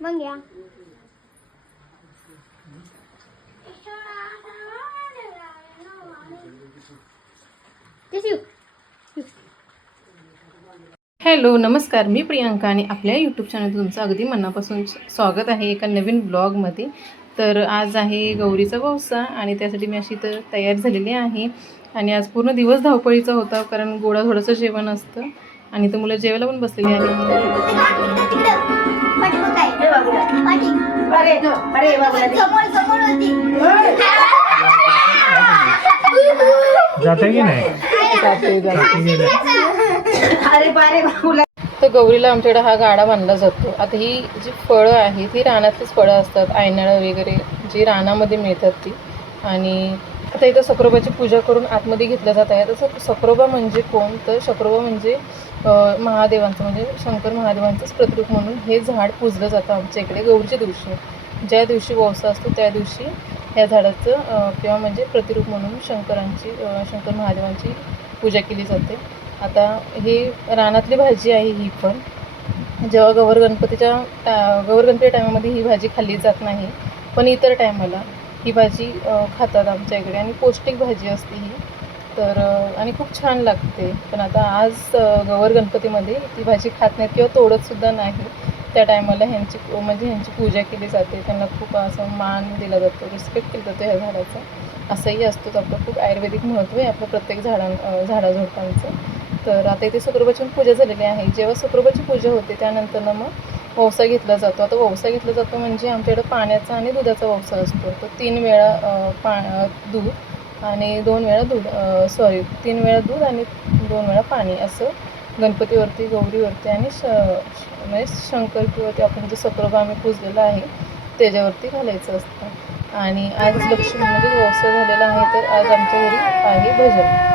मग या. हॅलो नमस्कार. मी प्रियांका आणि आपल्या यूट्यूब चॅनल तुमचं अगदी मनापासून स्वागत आहे एका नवीन ब्लॉगमध्ये तर आज आहे गौरीचा वौसा आणि त्यासाठी मी अशी तर तयार झालेली आहे. आणि आज पूर्ण दिवस धावपळीचा होता कारण गोडा थोडंसं जेवण असतं. आणि तर मुलं जेवायला पण बसलेली आहे जाते की नाही? तर गौरीला आमच्याकडे हा गाडा बांधला जातो. आता ही जी फळं आहेत ही रानातलीच फळं असतात आयनाळं वगैरे जी रानामध्ये मिळतात ती. आणि आता इथं सक्रोबाची पूजा करून आतमध्ये घेतलं जात आहे. तसं सक्रोबा म्हणजे कोण? तर सक्रोबा म्हणजे महादेवांचं म्हणजे शंकर महादेवांचंच प्रतिरूप म्हणून हे झाड पूजलं जातं आमच्या इकडे गौरीच्या दिवशी. ज्या दिवशी वौसा असतो त्या दिवशी ह्या झाडाचं किंवा म्हणजे प्रतिरूप म्हणून शंकरांची शंकर महादेवांची पूजा केली जाते. आता हे रानातली भाजी आहे ही पण. जेव्हा गौर गणपतीच्या टा गौर गणपती टायमामध्ये ही भाजी खाल्ली जात नाही पण इतर टायमाला ही भाजी खातात आमच्या इकडे आणि पौष्टिक भाजी असते ही. तर आणि खूप छान लागते. पण आता आज गौर गणपतीमध्ये ती भाजी खात नाहीत किंवा तोडतसुद्धा नाही. त्या टायमाला ह्यांची म्हणजे ह्यांची पूजा केली जाते. त्यांना खूप असं मान दिला जातो रिस्पेक्ट केलं जातो ह्या झाडाचा. असंही असतोच आपलं खूप आयुर्वेदिक महत्त्व आहे. आपलं प्रत्येक झाडां अ, झाडाझुडपांचं तर आता इथे शुक्रबाची पूजा झालेली आहे. जेव्हा शुक्रबाची पूजा होते त्यानंतर मग वौसा घेतला जातो. आता वौसा घेतला जातो म्हणजे आमच्याकडं पाण्याचा आणि दुधाचा वौसा असतो. तो तीन वेळा पा दूध आणि दोन वेळा दूध सॉरी तीन वेळा दूध आणि दोन वेळा पाणी असं गणपतीवरती गौरीवरती आणि श म्हणजे शंकर किंवा ते आपण जो सक्रबा आम्ही पूजलेला आहे त्याच्यावरती घालायचं असतं. आणि आज लक्ष्मी म्हणजे वौसा झालेला आहे तर आज आमच्या घरी आहे भजन.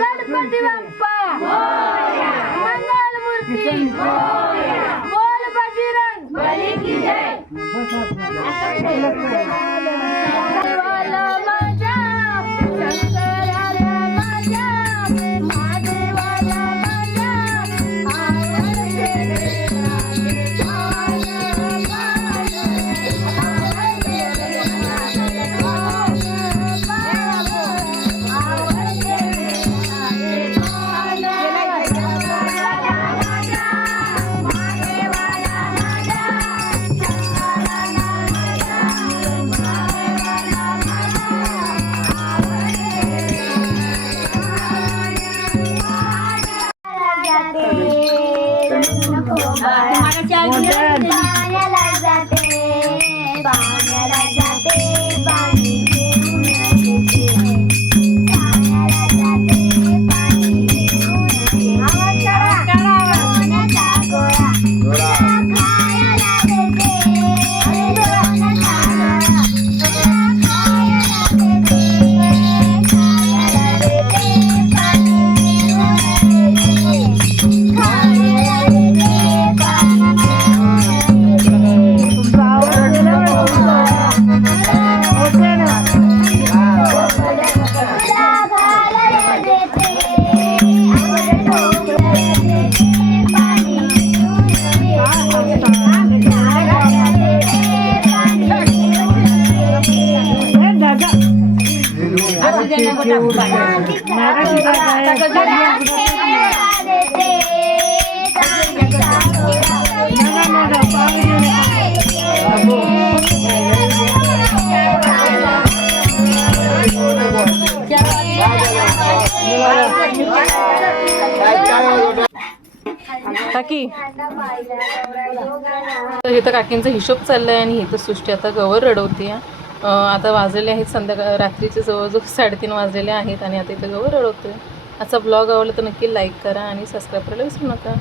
गणपती बाप्पा! मंगलमूर्ती बोल बजरंग बली की जय তোমার কাছে काकी. तर इथं काकींचा हिशोब चाललाय आणि इथं सृष्टी आता गवर रडवते आता वाजलेले आहेत संध्याकाळ रात्रीचे जवळजवळ साडेतीन वाजलेले आहेत आणि आता इथं गवर रडवतोय आजचा ब्लॉग आवडला तर नक्की लाईक करा आणि सबस्क्राईब करायला विसरू नका.